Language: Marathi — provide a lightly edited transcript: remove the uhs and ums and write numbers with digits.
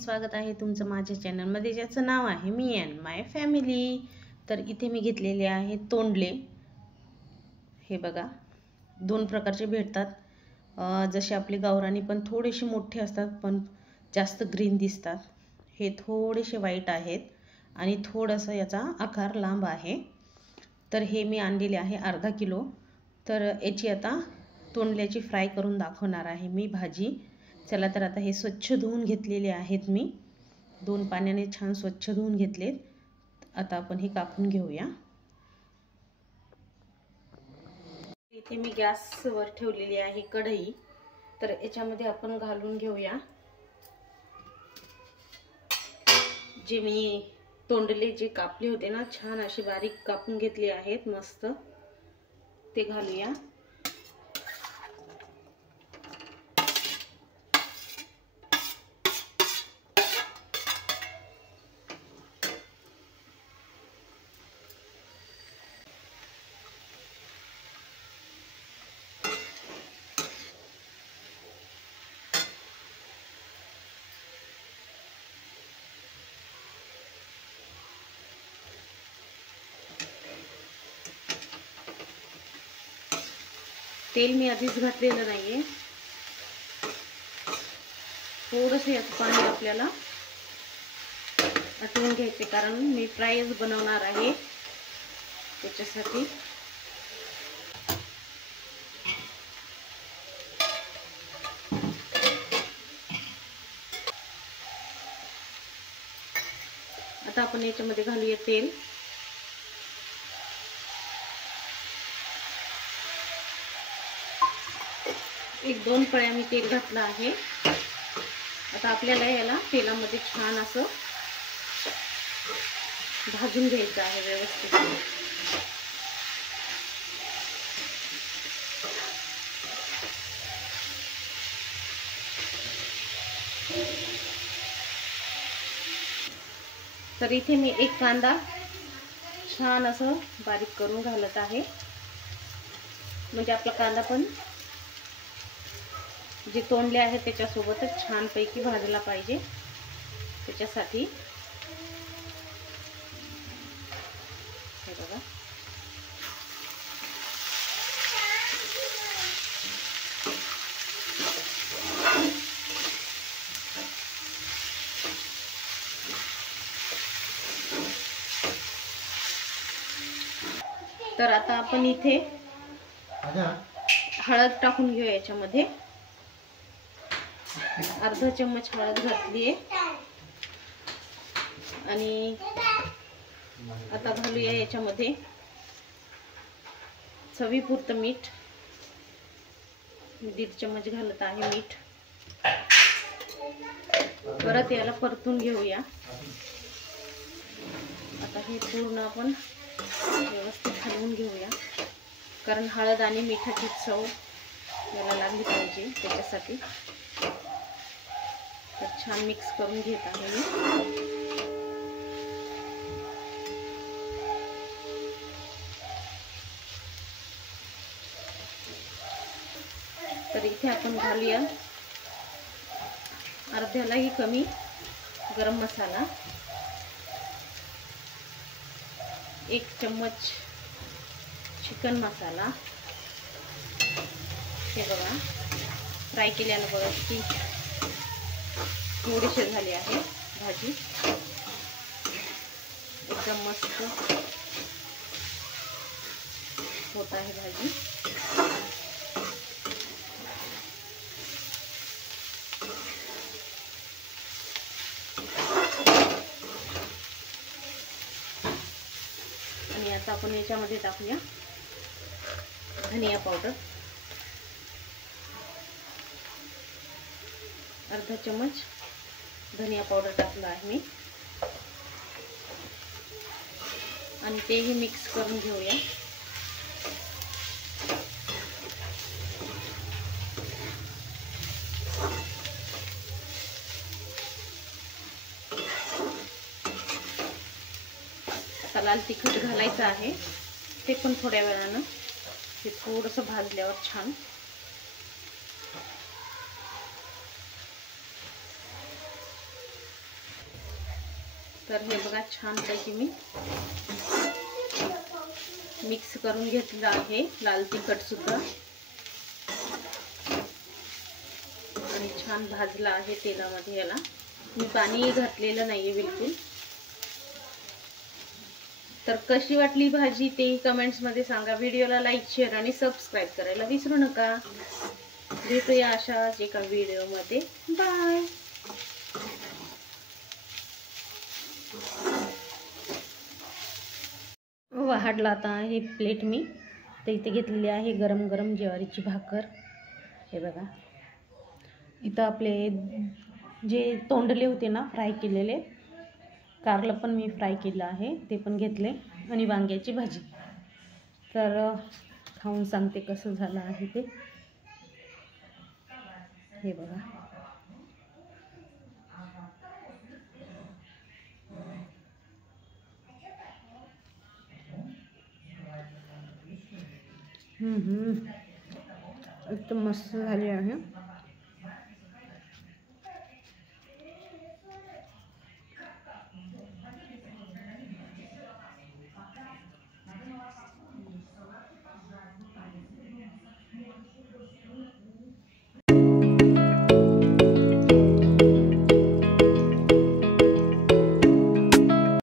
स्वागत आहे तुमचं माझ्या चॅनलमध्ये, ज्याचं नाव आहे मी अँड माय फॅमिली। तर इथे मी घेतलेले आहे तोंडले। हे बघा, दोन प्रकारचे भेटतात। जसे आपले गावरानी पण थोडेसे मोठे असतात पण जास्त ग्रीन दिसतात। हे थोडेसे व्हाईट आहेत आणि थोडासा याचा आकार लांब आहे। तर हे मी आणलेले आहे अर्धा किलो। तर याची आता तोंडल्याची फ्राय करून दाखवणार आहे मी भाजी। चला, तर आता हे स्वच्छ धुवून घेतलेले आहेत मी, 2 पाण्याने छान स्वच्छ धुवून घेतलेत। आता आपण हे कापून घेऊया। इथे मी गॅसवर ठेवलेली आहे कढई। तर याच्यामध्ये आपण घालून घेऊया जे मी तोंडले जे कापले होते ना, छान अशी बारीक कापून घेतले आहेत मस्त, ते घालूया। तेल मी आधीच घातलेलं नाहीये, थोडंसं याचं पाणी आपल्याला आटवून घ्यायचे, कारण मी फ्राईज बनवणार आहे त्याच्यासाठी। आता आपण याच्यामध्ये घालूया तेल। एक 2 पळ्या मी तेल घातलं आहे। आता आपल्याला याला तेलामध्ये छान असं भाजून घ्यायचं आहे व्यवस्थित। तर इथे मी एक कांदा छान असं बारीक करून घालत आहे, म्हणजे आपला कांदा पण जे तोंडले आहे त्याच्यासोबतच छानपैकी भाजला पाहिजे, त्याच्यासाठी। हे बघा, तर आता आपण इथे हळद टाकून घेऊया। याच्यामध्ये अर्धा चम्मच हळद घातली आहे आणि आता घालूया याच्यामध्ये चवीपुरतं मीठ, 1.5 चम्मच घालत आहे मीठ। परत याला परतून घेऊया। आता हे पूर्ण आपण व्यवस्थित हलवून घेऊया, कारण हळद आणि मिठाची चव याला लागली पाहिजे त्याच्यासाठी। तर छान मिक्स करून घेत आहे मी। तर इथे आपण घालूया अर्ध्यालाही कमी गरम मसाला, 1 चम्मच चिकन मसाला। हे बघा, फ्राय केल्यानं बघा की थोडीशी झाली आहे भाजी, एकदम मस्त होत आहे भाजी। आणि आता आपण याच्यामध्ये टाकूया धनिया पावडर, अर्धा चम्मच धनिया पावडर टाकला आहे मी, आणि तेही मिक्स करून घेऊया। आता लाल तिखट घालायचं आहे, ते पण थोड्या वेळानं हे थोडंसं भाजल्यावर छान। तर हे बघा छानपैकी मी मिक्स करून घेतलं आहे, लाल तिखट सुद्धा, आणि छान भाजला आहे तेलामध्ये याला. मी पाणी घातलेलं नाहीये बिलकुल. तर कशी वाटली भाजी ते कमेंट्स मध्ये सांगा. व्हिडिओला लाईक, शेअर आणि सबस्क्राईब करायला विसरू नका. भेटूया अशाच एका व्हिडिओमध्ये. बाय. वाढला आता हे प्लेट मी तर इथे घेतलेली आहे गरम गरम ज्वारीची भाकर. हे बघा, इथं आपले जे तोंडले होते ना फ्राय केलेले, कारलं पण मी फ्राय केलं आहे, ते पण घेतले, आणि वांग्याची भाजी. तर खाऊन सांगते कसं झालं आहे ते. हे बघा, एकदम मस्त झाली आहे.